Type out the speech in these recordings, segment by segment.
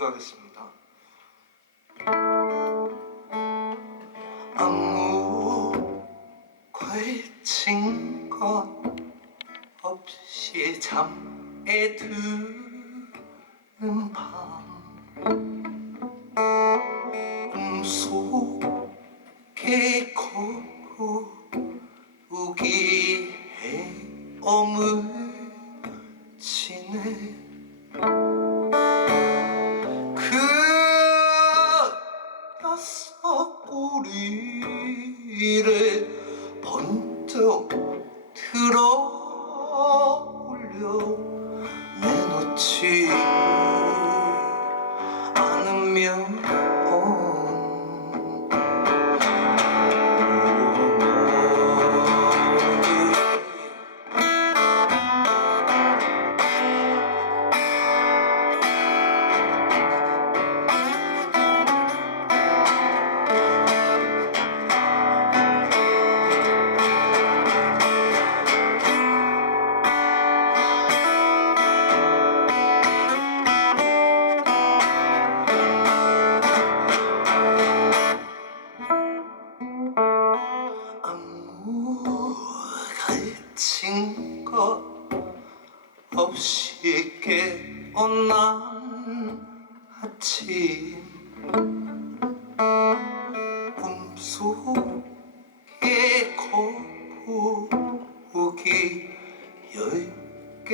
가겠습니다. 아무 걸친 것 없이 잠에 드는 밤 꿈속에 거우기 헤엄을 치네 꼬리를 번쩍 들어 올려 내놓지 않으면 없이 깨어난 아침. 꿈속에 거북이 열개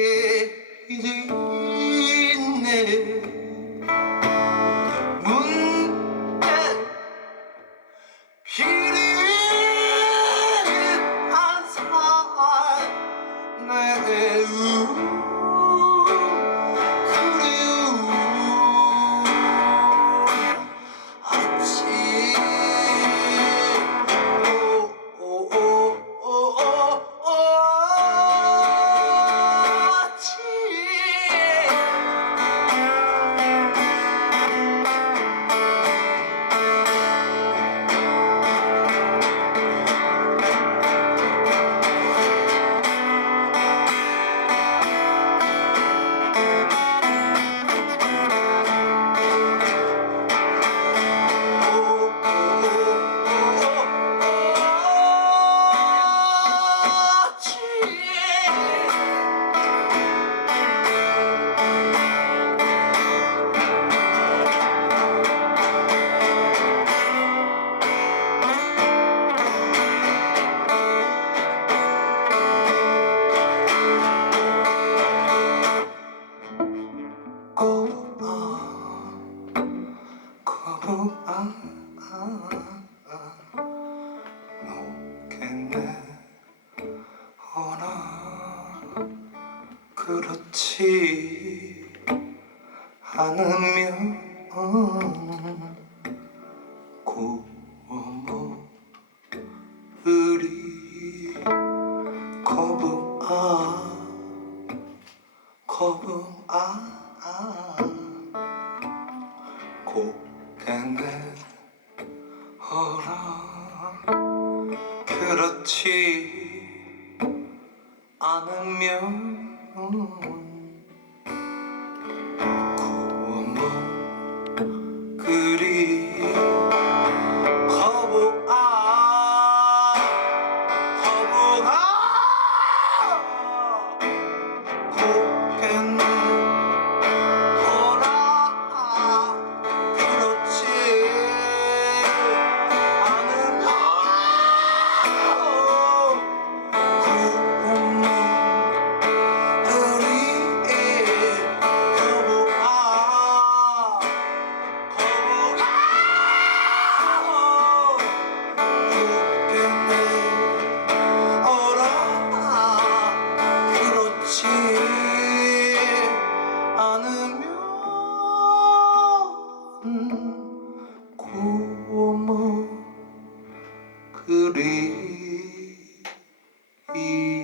있네 그렇지 않으면 고모 우리 거북아 거북아 허라. 그렇지 않으면 e, e